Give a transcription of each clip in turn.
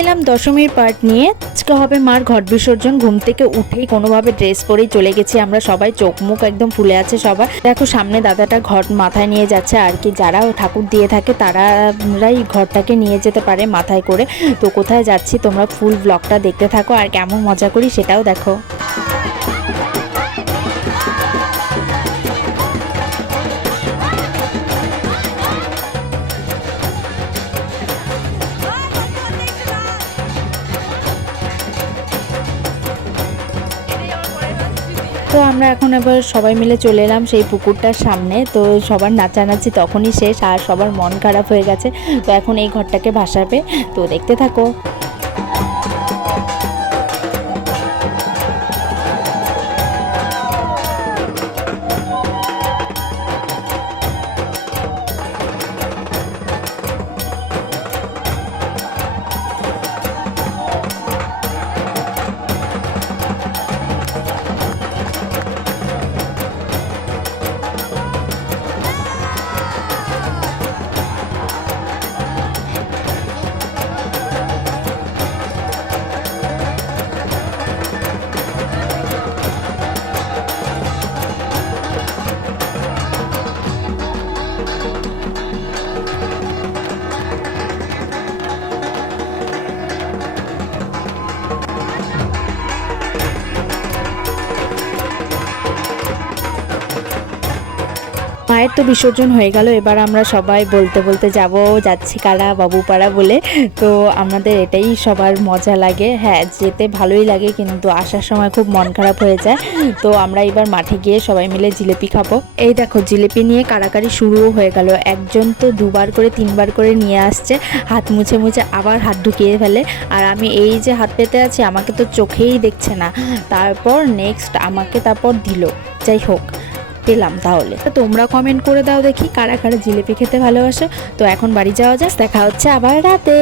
এলাম দশমীর পার্ট নিয়ে। আজকে হবে মার ঘট বিসর্জন, ঘুম থেকে উঠেই কোনোভাবে ড্রেস পরেই চলে গেছি আমরা সবাই। চোখ মুখ একদম ফুলে আছে সবার। দেখো সামনে দাদাটা ঘট মাথায় নিয়ে যাচ্ছে, আর কি যারা ঠাকুর দিয়ে থাকে তারাই ঘরটাকে নিয়ে যেতে পারে মাথায় করে। তো কোথায় যাচ্ছি তোমরা ফুল ব্লগটা দেখতে থাকো, আর কেমন মজা করি সেটাও দেখো। তো আমরা এখন আবার সবাই মিলে চলে এলাম সেই পুকুরটার সামনে। তো সবার নাচানাচি তখনই শেষ আর সবার মন খারাপ হয়ে গেছে। তো এখন এই ঘরটাকে ভাসাবে। তো দেখতে থাকো। মায়ের তো বিসর্জন হয়ে গেল, এবার আমরা সবাই বলতে বলতে যাব, যাচ্ছি কারা, বাবুপাড়া বলে। তো আমাদের এটাই সবার মজা লাগে। হ্যাঁ যেতে ভালোই লাগে, কিন্তু আসার সময় খুব মন খারাপ হয়ে যায়। তো আমরা এবার মাঠে গিয়ে সবাই মিলে জিলেপি খাব। এই দেখো, জিলেপি নিয়ে কারাকারি শুরুও হয়ে গেল। একজন তো দুবার করে, তিনবার করে নিয়ে আসছে, হাত মুছে মুছে আবার হাত ঢুকিয়ে ফেলে। আর আমি এই যে হাত পেতে আছি, আমাকে তো চোখেই দেখছে না। তারপর নেক্সট আমাকে তারপর দিল। যাই হোক। পেলাম তাহলে। তোমরা কমেন্ট করে দাও দেখি কারা কারা জিলিপি খেতে ভালোবাসো। তো এখন বাড়ি যাওয়া যাক দেখা হচ্ছে আবার রাতে।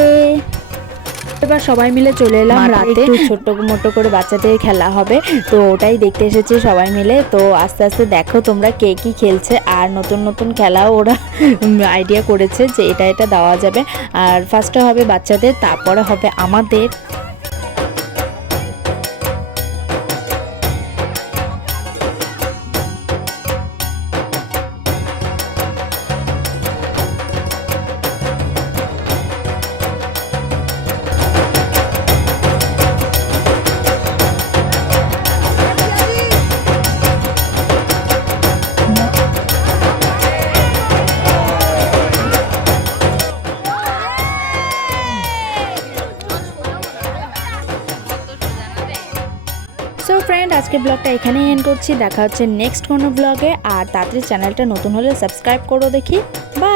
এবার সবাই মিলে চলে এলাম রাতে। ছোট্ট মোটো করে বাচ্চাদের খেলা হবে। তো ওটাই দেখতে এসেছি সবাই মিলে। তো আস্তে আস্তে দেখো তোমরা কে কি খেলছে আর নতুন নতুন খেলাও ওরা আইডিয়া করেছে যে এটা এটা দেওয়া যাবে। আর ফার্স্টে হবে বাচ্চাদের তারপরে হবে আমাদের। সো ফ্রেন্ড আজকে ব্লগটা এখানেই এন্ড করছি। দেখা হচ্ছে নেক্সট কোনো ব্লগে আর তাড়াতাড়ি চ্যানেলটা নতুন হলে সাবস্ক্রাইব করো দেখি। বাই